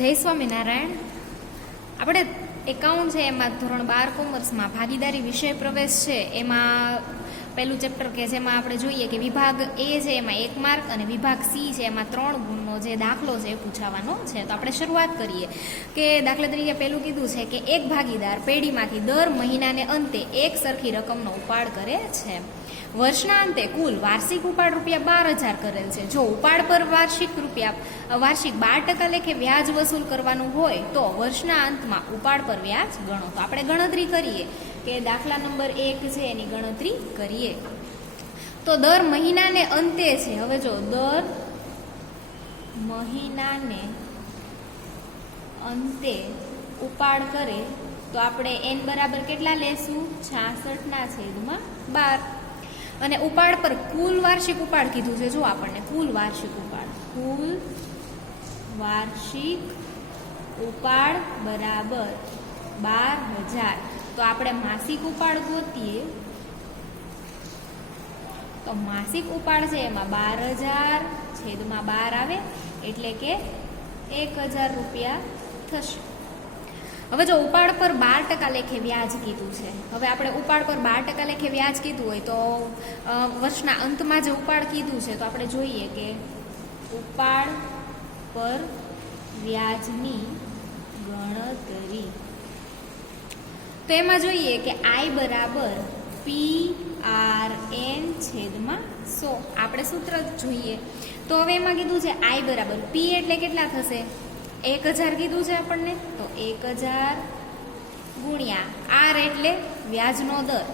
જય સ્વામિનારાયણ. આપણે એકાઉન્ટ છે એમાં ધોરણ 12 કોમર્સમાં ભાગીદારી વિષય પ્રવેશ છે એમાં પહેલું ચેપ્ટર કે જેમાં આપણે જોઈએ કે વિભાગ એ છે એમાં 1 માર્ક અને વિભાગ સી છે એમાં 3 ગુણનો જે દાખલો છે એ પૂછાવાનો છે. તો આપણે શરૂઆત કરીએ કે દાખલા તરીકે પહેલું કીધું છે કે એક ભાગીદાર પેઢીમાંથી દર મહિનાને અંતે એક સરખી રકમનો ઉપાડ કરે છે. વર્ષના અંતે કુલ વાર્ષિક ઉપાડ ₹12,000 કરેલ છે. જો ઉપાડ પર વાર્ષિક 12% લેખે વ્યાજ વસૂલ કરવાનું હોય તો વર્ષના અંતમાં ઉપાડ પર વ્યાજ ગણો. તો આપણે ગણતરી કરીએ કે દાખલા નંબર 1 છે એની ગણતરી કરીએ તો દર મહિનાને અંતે છે. હવે જો દર મહિનાને અંતે ઉપાડ કરે તો આપણે n બરાબર કેટલા લેશું? 66/12. અને ઉપાડ પર કુલ વાર્ષિક ઉપાડ કીધું છે. જો આપણને કુલ વાર્ષિક ઉપાડ બરાબર 12,000. તો આપણે માસિક ઉપાડ ગોતીએ તો માસિક ઉપાડ છે એમાં 12,000/12 આવે એટલે કે 1,000 રૂપિયા થશે. હવે જો ઉપાડ પર 12% લેખે વ્યાજ કીધું છે. હવે આપણે ઉપાડ પર 12% લેખે વ્યાજ કીધું હોય તો વર્ષના અંતમાં જે ઉપાડ કીધું છે તો આપણે જોઈએ કે ઉપાડ પર વ્યાજની ગણતરી. તો એમાં જોઈએ કે I બરાબર PRN/100. આપણે સૂત્ર જોઈએ તો હવે એમાં કીધું છે I બરાબર P એટલે કેટલા થશે? 1,000 કીધું છે આપણને તો 1,000 ગુણ્યા R એટલે વ્યાજનો દર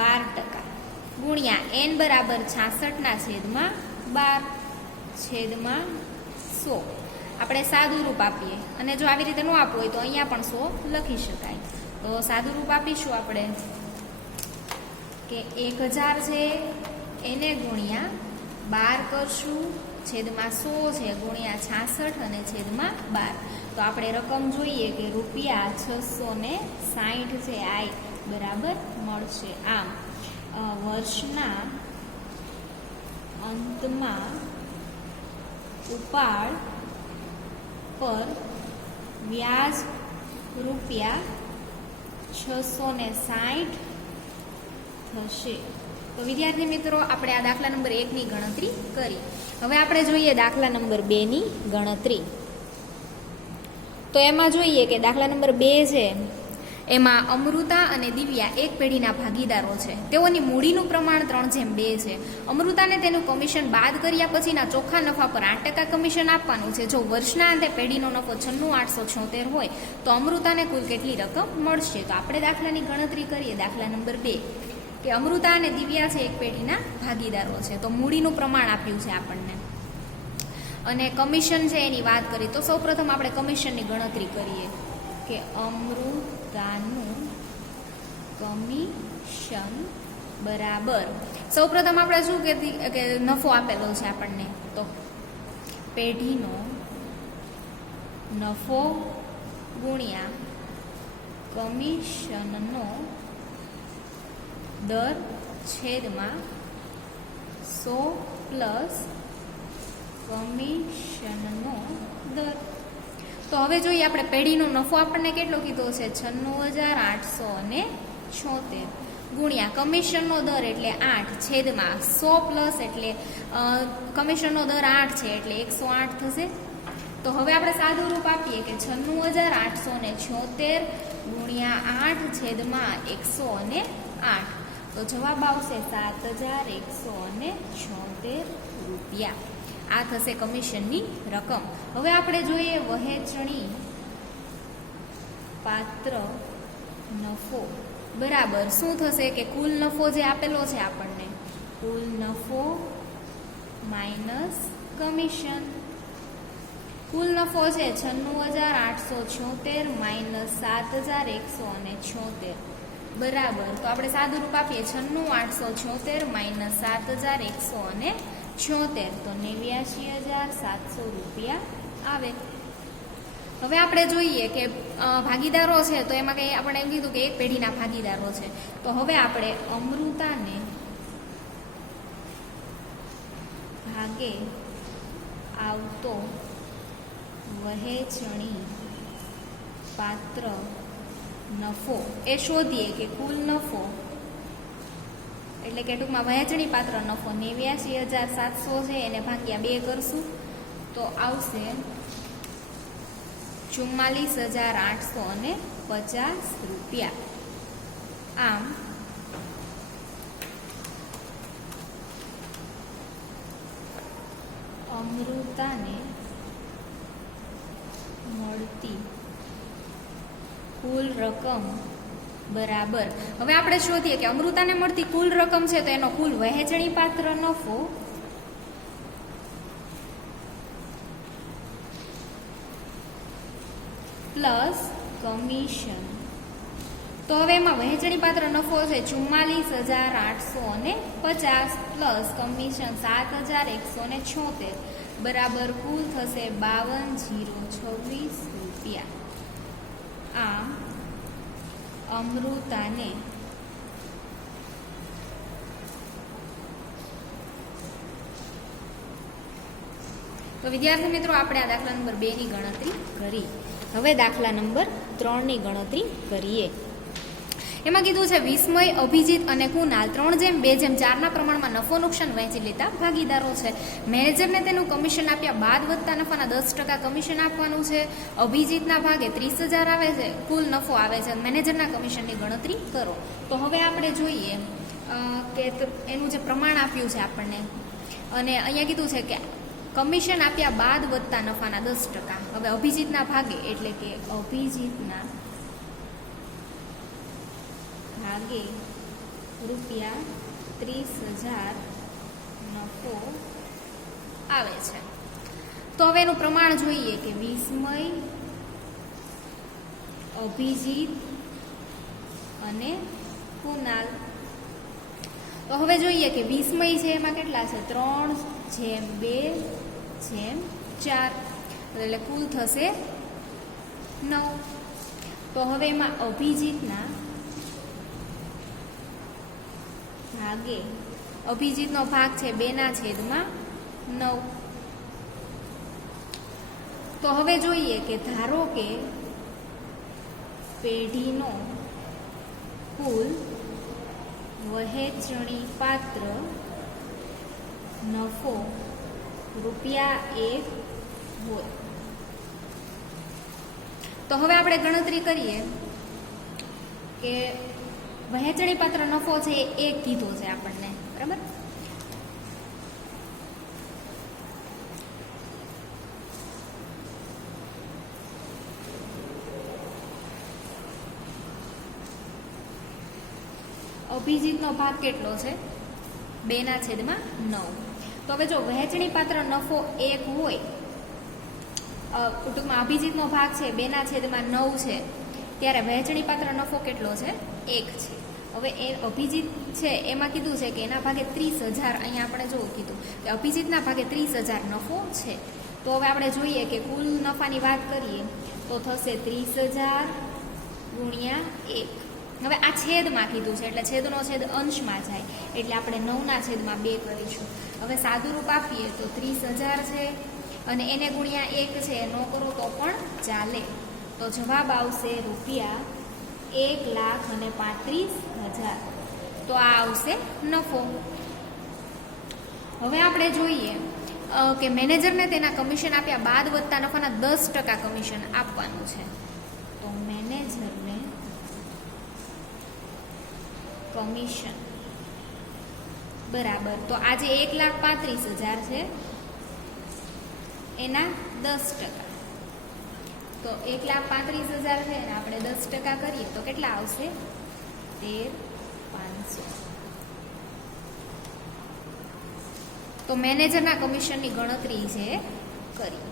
12% ગુણ્યા N બરાબર 66/12/100. આપણે સાદું રૂપ આપીએ અને જો આવી રીતે ન આપવું હોય તો અહીંયા પણ 100 લખી શકાય. તો સાદું રૂપ આપીશું આપણે કે 1,000 છે એને ગુણ્યા 12 કરશું છેદમાં 100 છે ગુણ્યા 66 અને છેદમાં 12. તો આપણે રકમ જોઈએ કે ₹660 છે I બરાબર મળશે. આમ વર્ષના અંતમાં ઉપાડ પર વ્યાજ ₹660 થશે. તો વિદ્યાર્થી મિત્રો આપણે આ દાખલા નંબર 1 ની ગણતરી કરી. હવે આપણે જોઈએ દાખલા નંબર 2 ની ગણતરી. તો એમાં જોઈએ કે દાખલા નંબર 2 છે એમાં અમૃતા અને દિવ્યા એક પેઢીના ભાગીદારો છે. તેઓની મૂડીનું પ્રમાણ 3/2 છે. અમૃતાને તેનું કમિશન બાદ કર્યા પછીના ચોખ્ખા નફા પર 8% કમિશન આપવાનું છે. જો વર્ષના અંતે પેઢીનો નફો 96,876 હોય તો અમૃતાને કુલ કેટલી રકમ મળશે? તો આપણે દાખલાની ગણતરી કરીએ. દાખલા નંબર 2 કે અમૃતા અને દિવ્યા છે એક પેઢીના ભાગીદારો છે. તો મૂડીનું પ્રમાણ આપ્યું છે આપણને અને કમિશન છે એની વાત કરી તો સૌપ્રથમ આપણે કમિશનની ગણતરી કરીએ કે અમૃતાનું કમિશન બરાબર સૌપ્રથમ આપણે શું કે નફો આપેલો છે આપણને તો પેઢીનો નફો ગુણ્યા કમિશનનો દર છેદમાં 100 પ્લસ કમિશનનો દર. તો હવે જોઈએ આપણે પેઢીનો નફો આપણને કેટલો કીધો છે? 96,876 ગુણ્યા કમિશનનો દર એટલે 8 છેદમાં 100 પ્લસ એટલે કમિશનનો દર 8 છે એટલે 108 થશે. તો હવે આપણે સાદું રૂપ આપીએ કે 96,876 ગુણ્યા 8 છેદમાં 108. તો જવાબ આવશે 7,176 રૂપિયા. આ થશે કમિશનની રકમ. હવે આપણે જોઈએ વહેંચણી પાત્ર નફો બરાબર શું થશે કે કુલ નફો જે આપેલો છે આપણને કુલ નફો માઇનસ કમિશન. કુલ નફો છે 96,876 માઇનસ 7,176 બરાબર. તો આપણે સાદું રૂપ આપીએ 96,876 માઇનસ 7,176 તો 89,700 રૂપિયા આવે. હવે આપણે જોઈએ કે ભાગીદારો છે તો એમાં કંઈ આપણે એમ કીધું કે એક પેઢીના ભાગીદારો છે. તો હવે આપણે અમૃતાને ભાગે આવતો વહેંચણી પાત્ર નફો એ શોધીએ કે કુલ નફો એટલે કે ટૂંકમાં વહેંચણી પાત્ર નફો 89,700 છે એને ભાગ્યા 2 કરશું તો આવશે 44,850 રૂપિયા. આમ અમૃતાને મળતી કુલ રકમ બરાબર, હવે આપણે શોધીએ કે અમૃતાને મળતી કુલ રકમ છે તો એનો કુલ વહેંચણી પાત્ર નફો પ્લસ કમિશન. તો હવે એમાં વહેંચણી પાત્ર નફો છે 44,850 પ્લસ કમિશન 7,176 બરાબર કુલ થશે 52,026 રૂપિયા. આમ અમૃતાને તો વિદ્યાર્થી મિત્રો આપણે આ દાખલા નંબર 2 ની ગણતરી કરી. હવે દાખલા નંબર 3 ની ગણતરી કરીએ. એમાં કીધું છે વિસ્મય, અભિજીત અને કુનાલ 3:2:4 પ્રમાણમાં નફો નુકસાન વહેંચી લેતા ભાગીદારો છે. મેનેજરને તેનું કમિશન આપ્યા બાદ વધતા નફાના 10% કમિશન આપવાનું છે. અભિજીતના ભાગે 30,000 આવે છે, કુલ નફો આવે છે. મેનેજરના કમિશનની ગણતરી કરો. તો હવે આપણે જોઈએ કે એનું જે પ્રમાણ આપ્યું છે આપણને અને અહીંયા કીધું છે કે કમિશન આપ્યા બાદ વધતા નફાના 10%. હવે અભિજીતના ભાગે એટલે કે અભિજીતના ભાગે રૂપિયા 30,000 નફો આવે છે. તો હવે એનું પ્રમાણ જોઈએ કે વિસ્મય, અભિજીત અને કુનાલ. તો હવે જોઈએ કે વિસ્મય છે એમાં કેટલા છે 3:2:4 એટલે કુલ થશે 9. તો હવે એમાં અભિજીતના ભાગે અભિજીતનો ભાગ છે 2/9. તો હવે જોઈએ કે ધારો કે પેઢીનો કુલ વહેંચણી પાત્ર નફો ₹1 હોય. તો હવે આપણે ગણતરી કરીએ કે વહેંચણી પાત્ર નફો છે એ 1 કીધો છે આપણને, બરાબર. અભિજીતનો ભાગ કેટલો છે 2/9. તો હવે જો વહેંચણી પાત્ર નફો 1 હોય, ટૂંકમાં અભિજીતનો ભાગ છે 2/9 છે, ત્યારે વહેંચણી પાત્ર નફો કેટલો છે 1 છે. હવે એ અભિજીત છે એમાં કીધું છે કે એના ભાગે 30,000, અહીંયા આપણે જો કીધું કે અભિજીતના ભાગે 30,000 નફો છે. તો હવે આપણે જોઈએ કે કુલ નફાની વાત કરીએ તો થશે 30,000 ગુણ્યા 1. હવે આ છેદમાં કીધું છે એટલે છેદનો છેદ અંશમાં જાય એટલે આપણે 9/2 કરીશું. હવે સાદું રૂપ આપીએ તો 30,000 છે અને એને ગુણ્યા 1 છે, ન કરો તો પણ ચાલે. તો જવાબ આવશે ₹1,35,000. તો આ આવશે નફો. હવે આપણે જોઈએ કે મેનેજરને તેના કમિશન આપ્યા બાદ વધતા નફાના 10% કમિશન આપવાનું છે. તો મેનેજરને કમિશન બરાબર, તો આજે 1,35,000 છે એના 10%. તો 1,35,000 છે ને આપણે 10% કરીએ તો કેટલા આવશે 13,500. તો મેનેજરના કમિશનની ગણતરી છે કરી.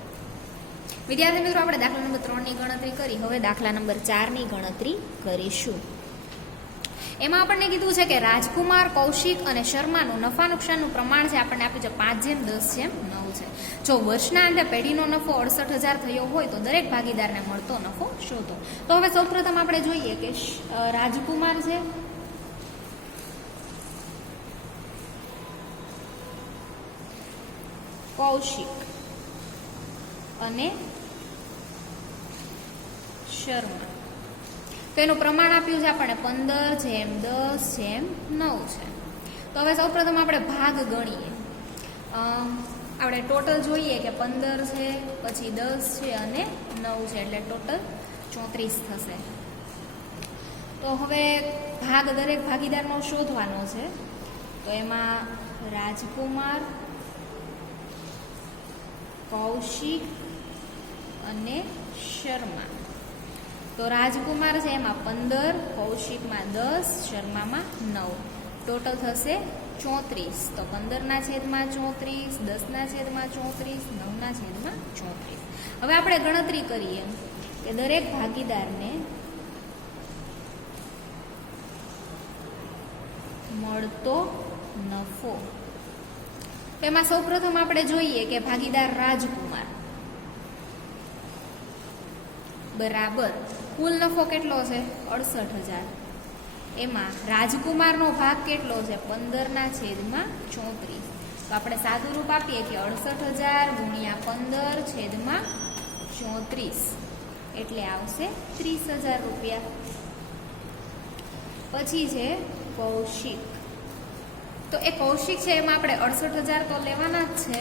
વિદ્યાર્થી મિત્રો આપણે દાખલા નંબર 3 ની ગણતરી કરી. હવે દાખલા નંબર 4 ની ગણતરી કરીશું. એમાં આપણને કીધું છે કે રાજકુમાર, કૌશિક અને શર્માનું નફા નુકસાનનું પ્રમાણ છે આપણને આપ્યું છે 5:10:9 છે. જો વર્ષના અંતે પેઢીનો નફો 68,000 થયો હોય તો દરેક ભાગીદારને મળતો નફો શોધો. તો હવે સૌપ્રથમ આપણે જોઈએ કે રાજકુમાર છે, કૌશિક અને શર્મા. તો એનું પ્રમાણ આપ્યું છે આપણને 15:10:9 છે. તો હવે સૌપ્રથમ આપણે ભાગ ગણીએ. આપણે ટોટલ જોઈએ કે 15 છે, પછી 10 છે અને 9 છે, એટલે ટોટલ 34 થશે. તો હવે ભાગ દરેક ભાગીદારનો શોધવાનો છે. તો એમાં રાજકુમાર, કૌશિક અને શર્મા. તો રાજકુમાર છે એમાં 15, કૌશિકમાં 10, શર્મામાં 9, ટોટલ થશે 34. તો 15/34, 10/34, 9/34. હવે આપણે ગણતરી કરીએ કે દરેક ભાગીદારને મળતો નફો. એમાં સૌપ્રથમ આપણે જોઈએ કે ભાગીદાર રાજકુમાર બરાબર કુલ નફો કેટલો છે 68,000. એમાં રાજકુમારનો ભાગ કેટલો છે 15/34. તો આપણે સાદું રૂપ આપીએ કે 68,000 × 15/34 એટલે આવશે 30,000 રૂપિયા. પછી છે કૌશિક. તો એ કૌશિક છે એમાં આપણે 68,000 તો લેવાના જ છે,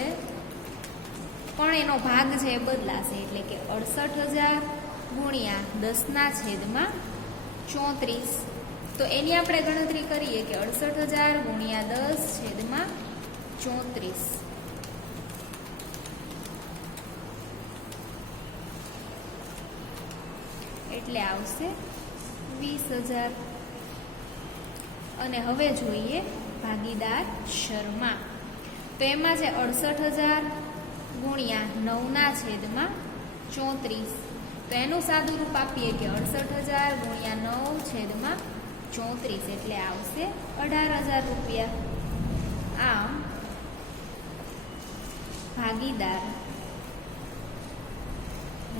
પણ એનો ભાગ છે એ બદલાશે, એટલે કે 68,000 × 10/34. તો એની આપણે ગણતરી કરીએ કે 68,000 × 10/34 એટલે આવશે 20,000. અને હવે જોઈએ ભાગીદાર શર્મા. તો એમાં છે 68,000 × 9/34. તો એનું સાદું રૂપ આપીએ કે 68,000 × 9/34 એટલે આવશે 18,000 રૂપિયા. આમ ભાગીદાર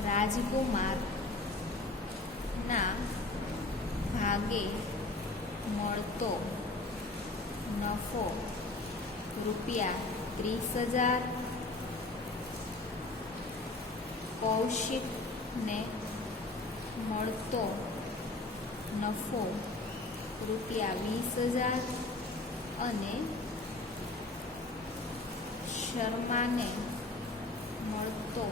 રાજકુમારના ભાગે મળતો નફો ₹30,000, કૌશિકને મળતો નફો ₹20,000 અને શર્માને મળતો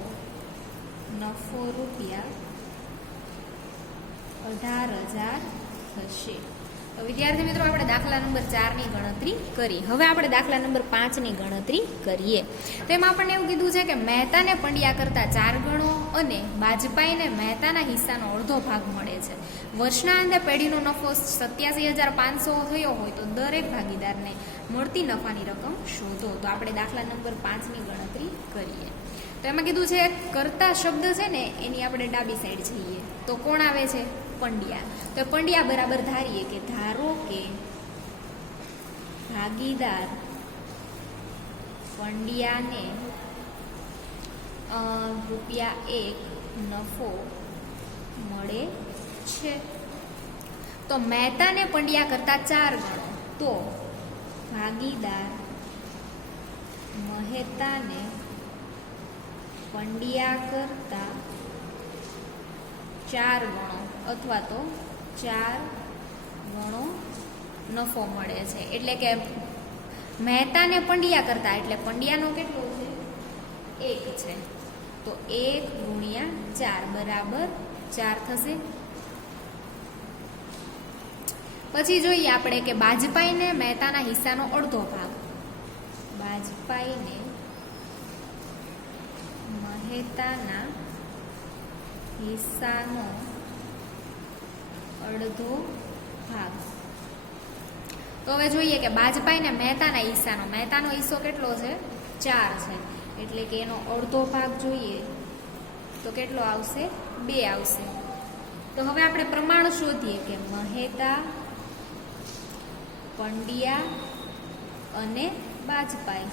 નફો ₹18,000 થશે. તો વિદ્યાર્થી મિત્રો આપણે દાખલા નંબર 4ની ગણતરી કરી. હવે આપણે દાખલા નંબર 5ની ગણતરી કરીએ. તેમાં આપણને એવું કીધું છે કે મહેતાને પંડ્યા કરતાં 4 ગણો અને બાજપાઈને મહેતાના હિસ્સાનો અડધો ભાગ મળે છે. વર્ષના અંતે પેઢીનો નફો 87,500 થયો હોય તો દરેક ભાગીદારને મળતી નફાની રકમ શોધો. તો આપણે દાખલા નંબર 5ની ગણતરી કરીએ. તો એમાં કીધું છે કરતા શબ્દ છે ને એની આપણે ડાબી સાઈડ જઈએ તો કોણ આવે છે પંડ્યા. તો પંડ્યા બરાબર ધારીએ કે ધારો કે ભાગીદાર પંડ્યાને ₹1 નફો મળે છે. તો મહેતાને પંડ્યા કરતા 4 ગણો, તો ભાગીદાર મહેતાને પંડ્યા કરતા 4 ગણો અથવા તો 4 ગણો નફો મળે છે. એટલે કે મહેતાને પંડ્યા કરતા, એટલે પંડ્યાનો કેટલો છે 1 છે, તો 1 × 4 બરાબર 4 થશે. પછી જોઈએ આપણે કે બાજપાઈને મહેતાના હિસ્સાનો અડધો ભાગ. બાજપાઈને મહેતાના હિસ્સાનો અડધો ભાગ. તો હવે જોઈએ કે બાજપાઈને મહેતાનો હિસ્સો કેટલો છે 4 છે, એટલે કે એનો અડધો ભાગ જોઈએ તો કેટલો આવશે 2 આવશે. તો હવે આપણે પ્રમાણ શોધીએ કે મહેતા, પંડ્યા અને બાજપાઈ.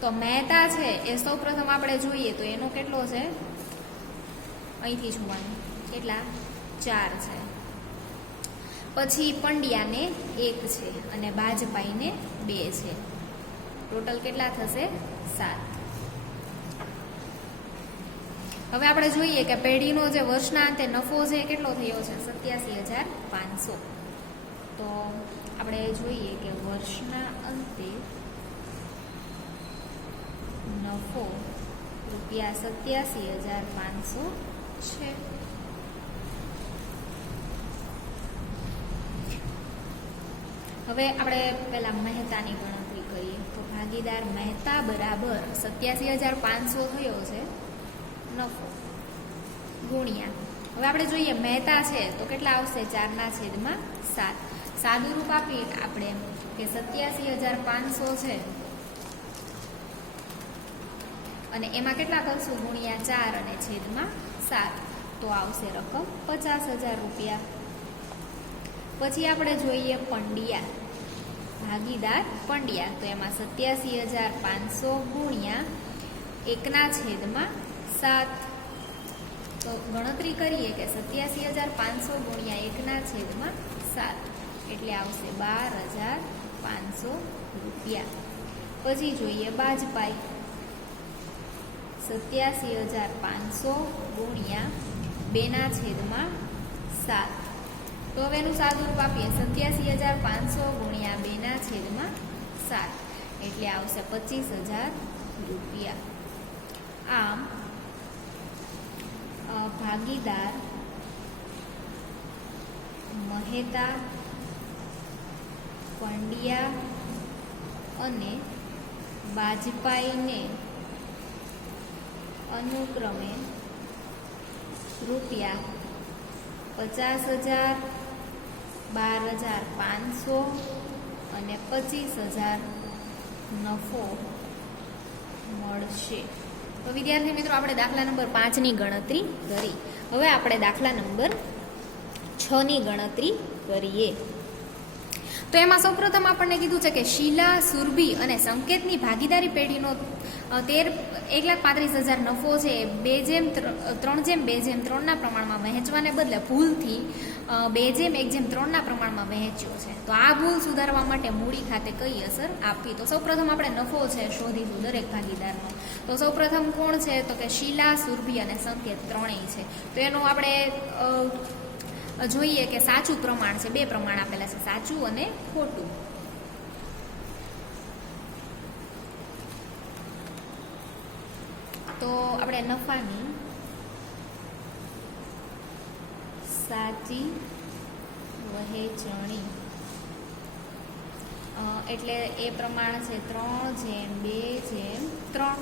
તો મહેતા છે એ સૌ પ્રથમ આપણે જોઈએ તો એનો કેટલો છે અહીંથી જોવાનું કેટલા 4 છે. પછી પંડ્યાને 1 છે અને બાજપાઈને 2 છે, ટોટલ કેટલા થશે 7. હવે આપણે જોઈએ કે પેઢીનો જે વર્ષના અંતે નફો છે એ કેટલો થયો છે 87,500. તો આપણે જોઈએ કે વર્ષના અંતે નફો રૂપિયા 87,500 છે. હવે આપણે પહેલા મહેતાની ગણતરી કરીએ. તો ભાગીદાર મહેતા બરાબર 87,500 થયો છે નફો ગુણ્યા, હવે આપણે જોઈએ મહેતા છે તો કેટલા આવશે 4/7. સાદું રૂપ આપી આપણે કે 87,500 છે અને એમાં કેટલા કરશું ગુણ્યા 4 અને છેદમાં 7, તો આવશે રકમ 50,000 રૂપિયા. પછી આપણે જોઈએ પંડિયા, ભાગીદાર પંડિયા, તો એમાં 87,500 ગુણ્યા 1/7. તો ગણતરી કરીએ કે 87,500 ગુણ્યા 1/7 એટલે આવશે 12,500 રૂપિયા. પછી જોઈએ બાજપાઈ, 87,500 ગુણ્યા 2/7. તો હવે એનું સાદું રૂપ આપીએ 87,500 ગુણ્યા 2/7 એટલે આવશે 25,000 રૂપિયા. આમ ભાગીદાર મહેતા, પંડ્યા અને બાજપાઈને અનુક્રમે રૂપિયા 50,000, 12,500 અને 25,000 નફો મળશે. તો વિદ્યાર્થી મિત્રો આપણે દાખલા નંબર 5ની ગણતરી કરી. હવે આપણે દાખલા નંબર 6ની ગણતરી કરીએ. તો એમાં સૌપ્રથમ આપણને કીધું છે કે શીલા, સુરભી અને સંકેતની ભાગીદારી પેઢીનો 1,35,000 નફો છે 3/2/3 પ્રમાણમાં વહેંચવાને બદલે ભૂલથી 2/1/3 પ્રમાણમાં વહેંચ્યો છે. તો આ ભૂલ સુધારવા માટે મૂડી ખાતે કઈ અસર આપવી? તો સૌપ્રથમ આપણે નફો છે શોધીશું દરેક ભાગીદારનો. તો સૌપ્રથમ કોણ છે? તો કે શીલા, સુરભી અને સંકેત ત્રણેય છે. તો એનું આપણે જોઈએ કે સાચું પ્રમાણ છે, 2 પ્રમાણ આપેલા છે, સાચું અને ખોટું. તો આપણે નફાની સાચી વહેંચણી એટલે એ પ્રમાણ છે 3/2/3.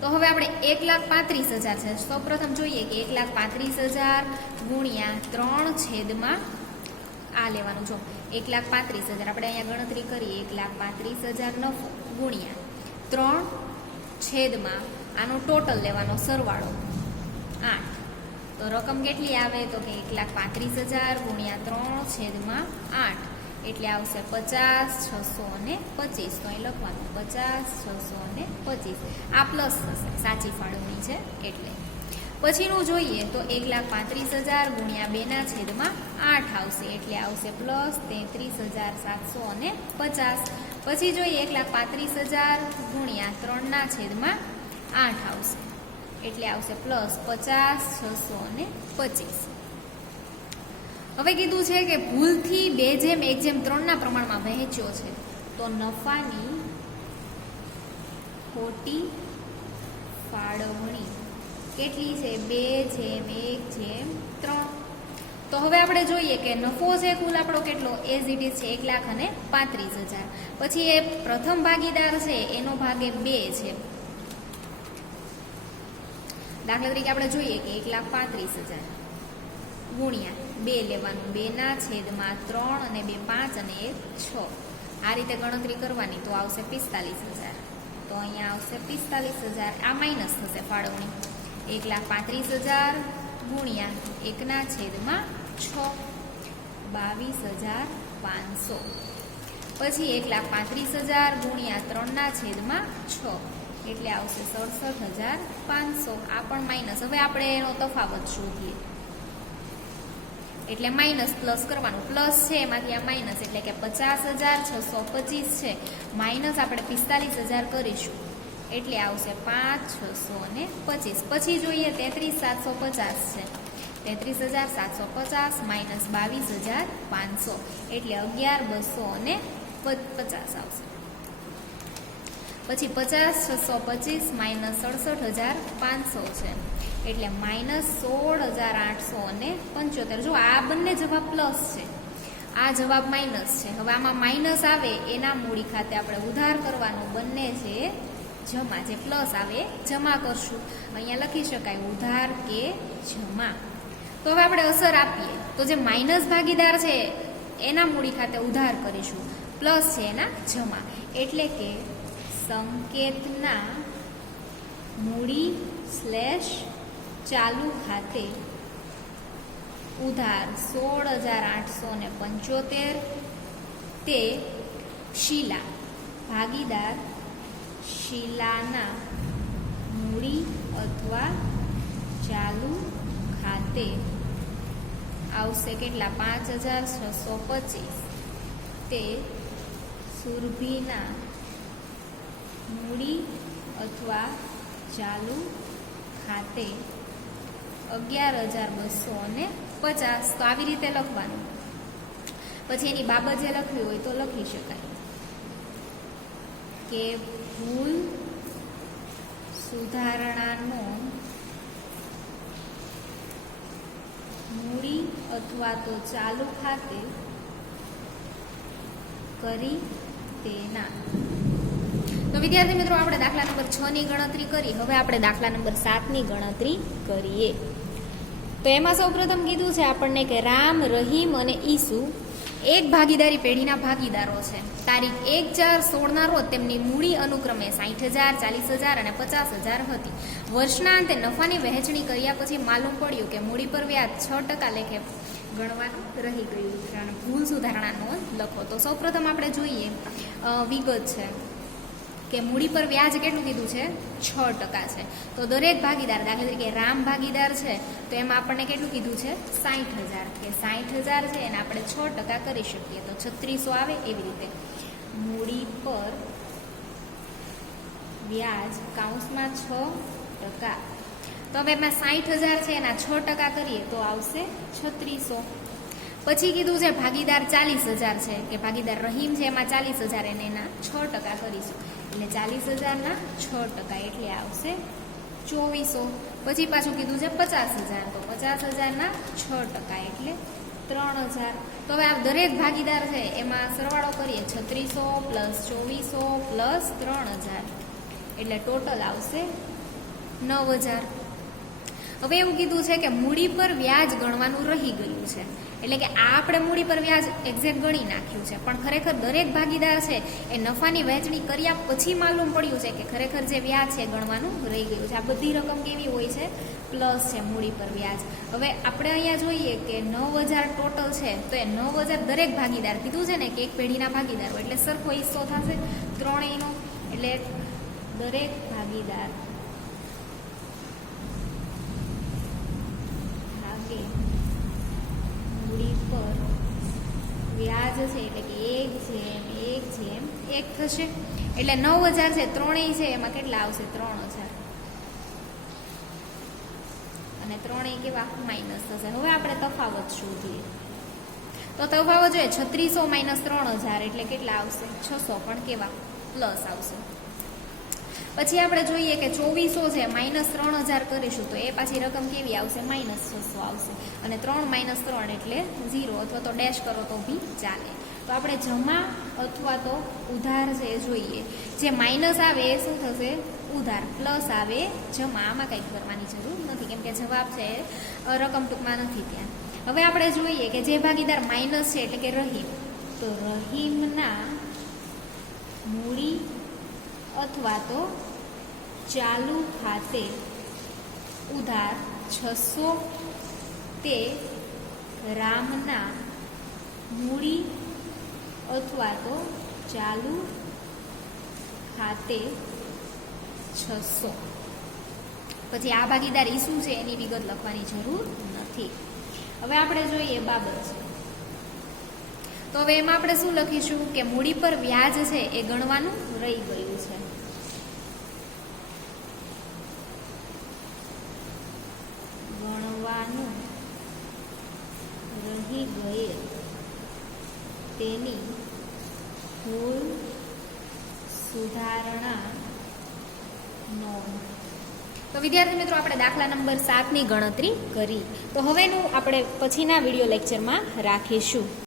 તો હવે આપણે 1,35,000 છે. સૌપ્રથમ જોઈએ કે 1,35,000 ગુણ્યા 3/, આ લેવાનું જો 1,35,000 આપણે અહીંયા ગણતરી કરીએ 1,35,000 નફો ગુણ્યા 3/, આનો ટોટલ લેવાનો સરવાળો 8. તો રકમ કેટલી આવે? તો કે 1,35,000 ગુણ્યા 3/8 એટલે આવશે 50,625. તો અહીં લખવાનું 50,625. આ પ્લસ થશે, સાચી ફાળવણી છે એટલે. પછીનું જોઈએ તો 1,35,000 ગુણ્યા 2/8 આવશે એટલે આવશે પ્લસ 33,750. પછી જોઈએ 1,35,000 ગુણ્યા 3/8 આવશે એટલે આવશે પ્લસ 50,625. હવે કીધું છે કે ભૂલથી 2/1/3 પ્રમાણમાં વહેંચ્યો છે. તો નફાની ખોટી ફાળવણી કેટલી છે? 2/1/3. તો હવે આપણે જોઈએ કે નફો છે કુલ આપણો કેટલો? એઝ ઇટ ઇઝ છે 1,35,000. પછી એ પ્રથમ ભાગીદાર છે એનો ભાગે 2 છે. દાખલા તરીકે આપણે જોઈએ કે 1,35,000 ગુણ્યા 2 લેવાનું 2/3 અને 2 5 અને 1 6. આ રીતે ગણતરી કરવાની તો આવશે 45,000. તો અહીંયા આવશે 45,000. આ માઇનસ થશે ફાળવણી. 1,35,000 ગુણ્યા 1/6 22,500. પછી 1,35,000 ગુણ્યા 3/6 એટલે આવશે 67,500. આ પણ માઇનસ. હવે આપણે એનો તફાવત શોધીએ એટલે માઇનસ પ્લસ કરવાનું. પ્લસ છે એમાંથી આ માઇનસ એટલે કે 50,625 છે માઇનસ આપણે 45,000 કરીશું એટલે આવશે 5,625. પછી જોઈએ 33,750 છે, 33,750 માઇનસ 22,500 એટલે 11,250 આવશે. પછી 50,625 માઇનસ 67,500 છે એટલે માઇનસ 16,875. જો આ બંને જવાબ પ્લસ છે, આ જવાબ માઇનસ છે. હવે આમાં માઇનસ આવે એના મૂડી ખાતે આપણે ઉધાર કરવાનું, બંને છે જમા. જે પ્લસ આવે જમા કરશું. અહીંયા લખી શકાય ઉધાર કે જમા. તો હવે આપણે અસર આપીએ તો જે માઇનસ ભાગીદાર છે એના મૂડી ખાતે ઉધાર કરીશું, પ્લસ છે એના જમા. એટલે કે સંકેતના મૂડી / ચાલુ ખાતે ઉધાર 16,875 તે શીલા ભાગીદાર શીલાના મૂડી અથવા ચાલુ ખાતે આવશે કેટલા? 5,625. તે સુરભીના મૂડી અથવા ચાલુ ખાતે 11,250. તો આવી રીતે લખવાનું. પછી એની બાબત જે લખવી હોય તો લખી શકાય કે ભૂલ સુધારણાનો મૂડી અથવા તો ચાલુ ખાતે કરી તેના. તો વિદ્યાર્થી મિત્રો, આપણે દાખલા નંબર 6 ની ગણતરી કરી. હવે આપણે દાખલા નંબર 7 ની ગણતરી કરીએ. તો એમાં સૌપ્રથમ કીધું છે આપણને કે રામ, રહીમ અને ઈસુ એક ભાગીદારી પેઢીના ભાગીદારો છે. તારીખ 1/4/16 રોજ તેમની મૂડી અનુક્રમે 60,000, 40,000 અને 50,000 હતી. વર્ષના અંતે નફાની વહેંચણી કર્યા પછી માલુમ પડ્યું કે મૂડી પર વ્યાજ 6% લેખે ગણવાનું રહી ગયું છે અને ભૂલ સુધારણા નોંધ લખો. તો સૌપ્રથમ આપણે જોઈએ વિગત છે કે મૂડી પર વ્યાજ કેટલું કીધું છે? 6% છે. તો દરેક ભાગીદાર, દાખલા તરીકે રામ ભાગીદાર છે તો એમાં આપણને કેટલું કીધું છે? 60,000. કે 60,000 છે એને આપણે 6% કરી શકીએ તો 3600 આવે. એવી રીતે મૂડી પર વ્યાજ કૌંસમાં 6%. તો હવે એમાં 60,000 છે એના 6% કરીએ તો આવશે 3600. પછી કીધું છે ભાગીદાર 40,000 છે, કે ભાગીદાર રહીમ છે એમાં 40,000 એને એના 6% કરીશું એટલે 40,000 ના 6% એટલે આવશે 2400. પછી પાછું કીધું છે 50,000, તો 50,000 ના 6% એટલે 3,000. તો હવે આ દરેક ભાગીદાર છે એમાં સરવાળો કરીએ 3600 પ્લસ 2400 પ્લસ 3,000 એટલે ટોટલ આવશે 9,000. હવે એવું કીધું છે કે મૂડી પર વ્યાજ ગણવાનું રહી ગયું છે. એટલે કે આ આપણે મૂડી પર વ્યાજ એક્ઝેક્ટ ગણી નાખ્યું છે, પણ ખરેખર દરેક ભાગીદાર છે એ નફાની વહેંચણી કર્યા પછી માલુમ પડ્યું છે કે ખરેખર જે વ્યાજ છે ગણવાનું રહી ગયું છે. આ બધી રકમ કેવી હોય છે? પ્લસ છે મૂડી પર વ્યાજ. હવે આપણે અહીંયા જોઈએ કે 9,000 ટોટલ છે, તો એ 9,000 દરેક ભાગીદાર કીધું છે ને કે એક પેઢીના ભાગીદાર એટલે સરખો હિસ્સો થશે ત્રણેયનો. એટલે દરેક ભાગીદાર મૂડી પર વ્યાજ છે એટલે કે 1/1 થશે. એટલે 9,000 છે ત્રણેય છે એમાં કેટલા આવશે? 3,000. અને ત્રણેય કેવા? માઇનસ થશે. હવે આપણે તફાવત શોધીએ. તો તફાવત જોઈએ 3600 માઇનસ 3,000 એટલે કેટલા આવશે? 600, પણ કેવા? પ્લસ આવશે. પછી આપણે જોઈએ કે 2400 છે માઇનસ 3,000 કરીશું તો એ પાછી રકમ કેવી આવશે? માઇનસ 600 આવશે. અને 3 માઇનસ 3 એટલે 0, અથવા તો ડેશ કરો તો બી ચાલે. તો આપણે જમા અથવા તો ઉધાર છે એ જોઈએ. જે માઇનસ આવે એ શું થશે? ઉધાર. પ્લસ આવે જમા. આમાં કંઈ કરવાની જરૂર નથી કેમ કે જવાબ છે રકમ ટૂંકમાં નથી ત્યાં. હવે આપણે જોઈએ કે જે ભાગીદાર માઇનસ છે એટલે કે રહીમ, તો રહીમના મૂડી અથવા તો ચાલુ ખાતે ઉધાર 600 તે રામના મૂડી અથવા તો ચાલુ ખાતે 600. પછી આ ભાગીદાર ઈસુ છે એની વિગત લખવાની જરૂર નથી. હવે આપણે જોઈએ બાબત છે. તો હવે એમાં આપણે શું લખીશું કે મૂડી પર વ્યાજ છે એ ગણવાનું રહી ગયું છે. તેની ભૂલ સુધારણા નોંધ. તો વિદ્યાર્થી મિત્રો આપણે દાખલા નંબર 7ની ગણતરી કરી. તો હવેનું આપણે પછીના વિડીયો લેક્ચરમાં રાખીશું.